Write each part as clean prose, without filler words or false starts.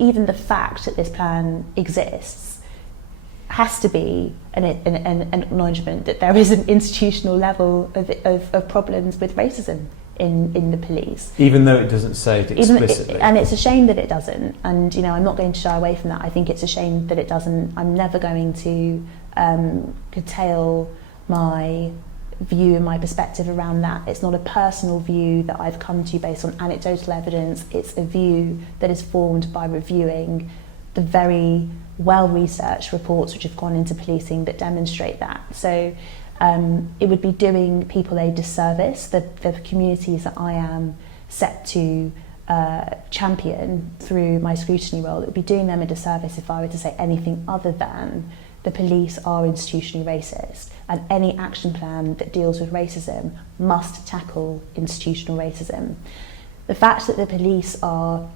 even the fact that this plan exists has to be an acknowledgement that there is an institutional level of problems with racism in the police. Even though it doesn't say it explicitly. And it's a shame that it doesn't. And, you know, I'm not going to shy away from that. I think it's a shame that it doesn't. I'm never going to curtail my view and my perspective around that. It's not a personal view that I've come to based on anecdotal evidence. It's a view that is formed by reviewing the very well-researched reports which have gone into policing that demonstrate that. So it would be doing people a disservice, the communities that I am set to champion through my scrutiny role. It would be doing them a disservice if I were to say anything other than the police are institutionally racist, and any action plan that deals with racism must tackle institutional racism. The fact that the police are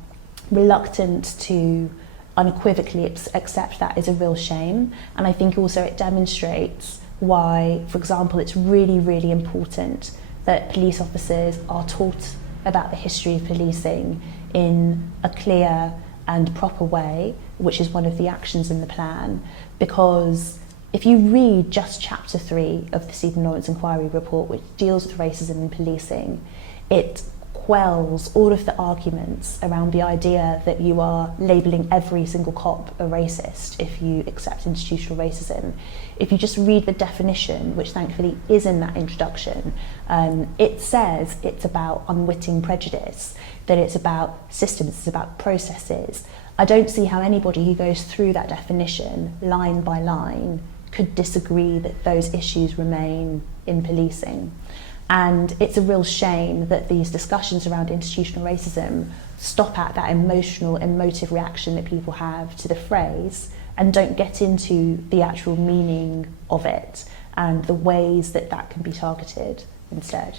reluctant to unequivocally accept that is a real shame, and I think also it demonstrates why, for example, it's really, really important that police officers are taught about the history of policing in a clear and proper way, which is one of the actions in the plan, because if you read just chapter 3 of the Stephen Lawrence Inquiry report, which deals with racism in policing, it quells all of the arguments around the idea that you are labelling every single cop a racist if you accept institutional racism. If you just read the definition, which thankfully is in that introduction, it says it's about unwitting prejudice, that it's about systems, it's about processes. I don't see how anybody who goes through that definition line by line could disagree that those issues remain in policing. And it's a real shame that these discussions around institutional racism stop at that emotional, emotive reaction that people have to the phrase and don't get into the actual meaning of it and the ways that that can be targeted instead.